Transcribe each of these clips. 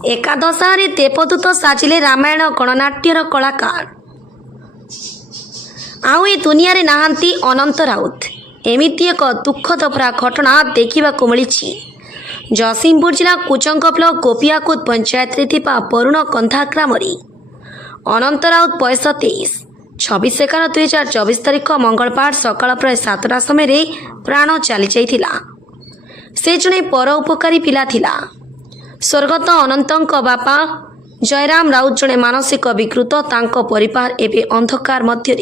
एकादशारे देवदूत साजिले रामायण गणनाट्यर कलाकार। आउ ए दुनिया रे नाहांती अनंत राउत। एमिति एक दुखद भरा घटना देखा मिली। जसीमपुर जिला कुचंग ब्लॉक गोपियाकुद पंचायत रे थिबा बरुण कंधा ग्राम अनंत राउत बयस 23 26/11/2024 तारिख मंगलवार सकाळ प्राय 7टा समय प्राण चली जाइथिला। से जने पर उपकारी पिला थिला। स्वर्गत अनंतंक बापा जयराम राउत जने मानसिक विकृत। तांको परिवार एबे अंधकार मध्य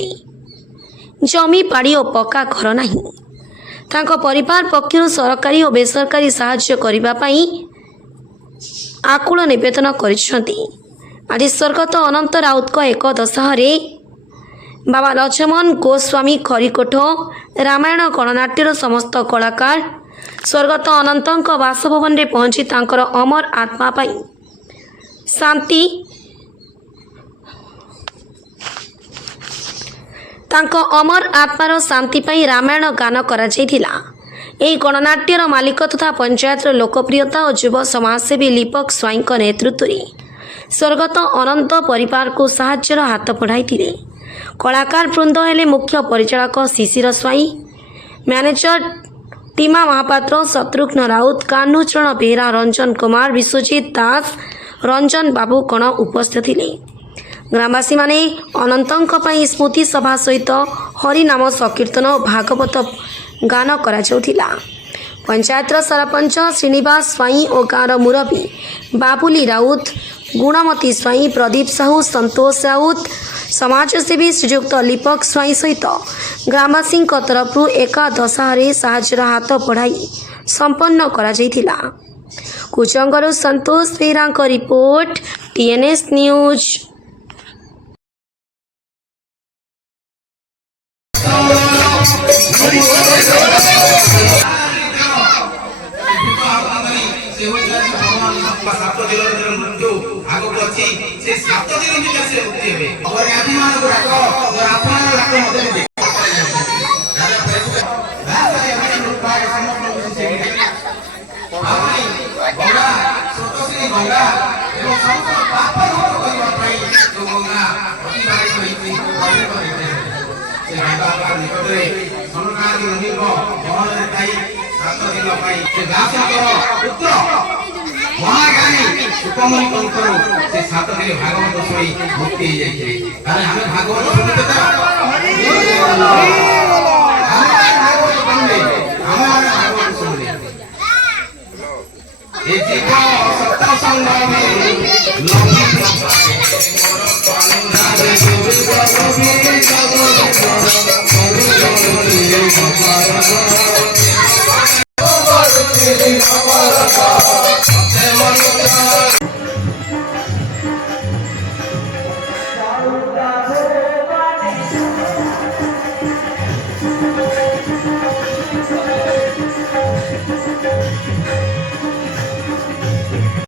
जमी पाड़ी और पक्का घर नहीं। तांको परिवार पक्षर सरकारी और बेसरकारी साहाय्य करबा पई आकुल निवेदन करिसेंती। आज स्वर्गत अनंत राउत को एक दशहरे बाबा लक्ष्मण गोस्वामी खरीकोठ रामायण गणनाट्यर समस्त कलाकार स्वर्गत अनंतंक बासभवन रे पहुंची तांकर अमर आत्मा पाई शांति तांको अमर आत्मार शांति पाई रामायण गान करा जायथिला। एही गणनाट्यर मालिक तथा पंचायत लोकप्रियता और युव समाजसेवी लीपक स्वाई नेतृत्व में स्वर्गत अनंत परिवार को साहाय्यर हाथ बढ़ाई। कलाकार वृंद हेले मुख्य परिचालक शिशिर स्वाई, मैनेजर टीमा महापात्र, शत्रुघ्न राउत, कान्हूचरण बेहरा, रंजन कुमार, विश्वजीत दास, रंजन बाबू कण उपस्थित थिले। ग्रामवासी माने अनंतंक पई स्मृति सभा सहित हरिनाम संकीर्तन और भागवत गान करा जाउथिला। पंचायत सरपंच श्रीनिवास स्वाई और गाँव मुरबी बाबुली राउत, गुणमती स्वाई, प्रदीप साहू, संतोष राउत, समाजसेवी श्रीयुक्त लीपक स्वाई सहित ग्रामवासी तरफ एकादशारे साहाय्यर हाथ बढ़ाई संपन्न करा जायथिला। कुचंगरू Santosh Behera report, TNS news. Bhagavat